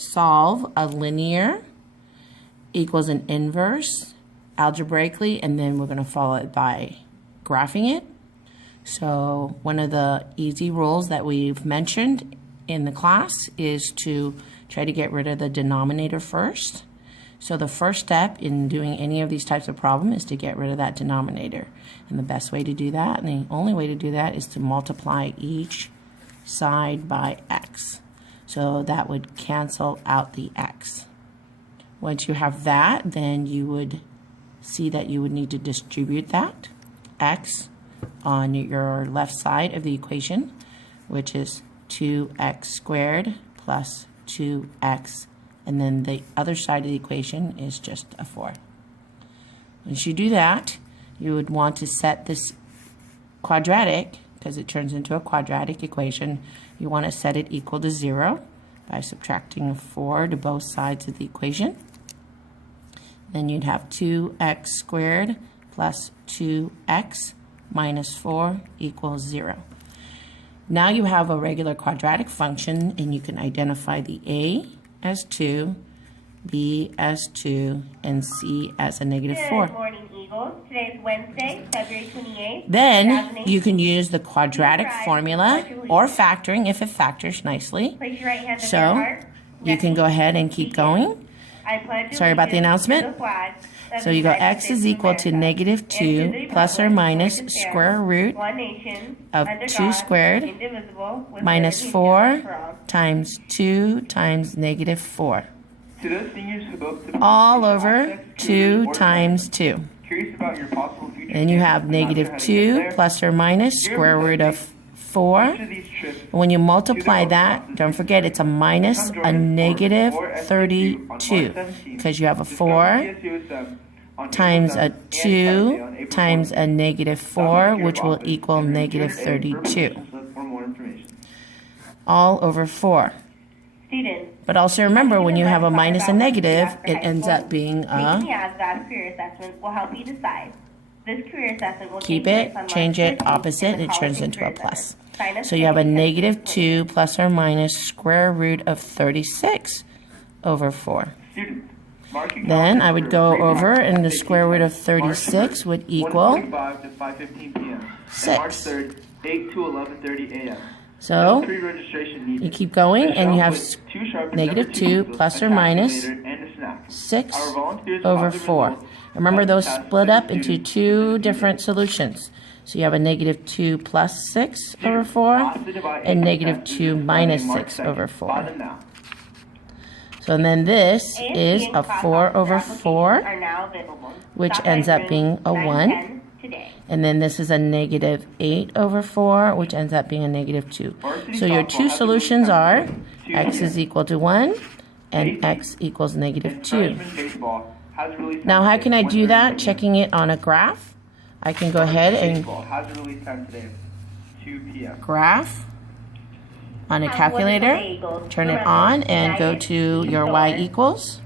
solve a linear equals an inverse algebraically, and then we're going to follow it by graphing it. So one of the easy rules that we've mentioned in the class is to try to get rid of the denominator first. So the first step in doing any of these types of problem is to get rid of that denominator. And the best way to do that, and the only way to do that, is to multiply each side by x. So that would cancel out the x. Once you have that, then you would see that you would need to distribute that x on your left side of the equation, which is 2x squared plus 2x, and then the other side of the equation is just a 4. Once you do that, you would want to set this quadratic, because it turns into a quadratic equation, you want to set it equal to 0 by subtracting 4 to both sides of the equation. Then you'd have 2x squared plus 2x minus 4 equals 0. Now you have a regular quadratic function, and you can identify the a as 2, b as 2, and c as a negative 4. Good morning, Eagles. Today is Wednesday, February 28th. Then you can use the quadratic formula or factoring if it factors nicely. Place your right hand on your So heart. you can go ahead and keep going. Sorry about the announcement. So you go x is equal to negative 2 plus or minus square root of 2 squared minus 4 times 2 times negative 4. All over 2 times 2. Then you have negative 2 plus or minus square root of 4. When you multiply that, don't forget it's a minus a negative 32, because you have a 4 times a 2 times a negative 4, which will equal negative 32. All over 4. But also remember, when you have a minus and negative, it ends up being a... Keep it, change it opposite, and it turns into a plus. So you have a negative 2 plus or minus square root of 36 over 4. Then I would go over, and the square root of 36 would equal 6. So you keep going, and you have negative 2 plus or minus 6 over 4. Remember, those split up into two different solutions. So you have a negative 2 plus 6 over 4 and negative 2 minus 6 over 4. So then this is a 4 over 4, which ends up being a 1. And then this is a negative 8 over 4, which ends up being a negative 2. So your two solutions are x is equal to 1 and x equals negative 2. Now how can I do that? Checking it on a graph. I can go ahead and graph on a calculator, turn it on, and go to your y equals.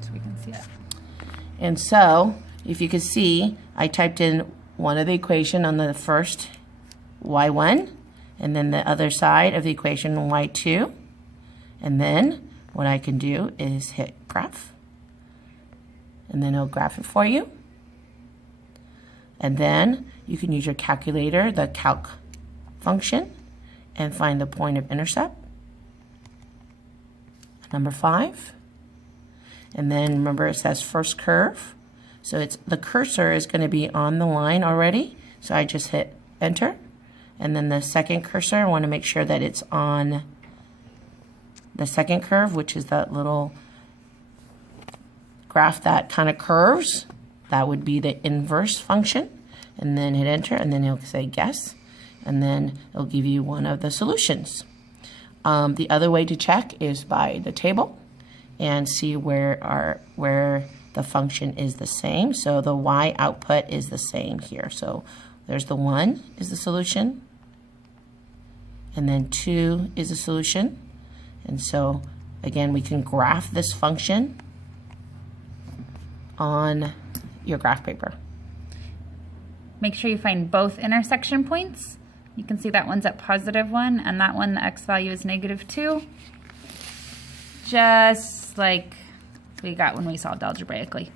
And so, if you can see, I typed in one of the equation on the first y1, and then the other side of the equation y2. And then what I can do is hit graph, and then it'll graph it for you. And then you can use your calculator, the calc function, and find the point of intercept, number 5. And then remember, it says first curve. So it's the cursor is going to be on the line already. So I just hit enter. And then the second cursor, I want to make sure that it's on the second curve, which is that little graph that kind of curves. That would be the inverse function. And then hit enter, and then it'll say guess. And then it'll give you one of the solutions. The other way to check is by the table and see where the function is the same. So the y output is the same here. So there's the 1 is the solution, and then 2 is the solution. And so again, we can graph this function on your graph paper. Make sure you find both intersection points. You can see that one's at +1, and that one, the x value is -2. Just just like we got when we solved algebraically.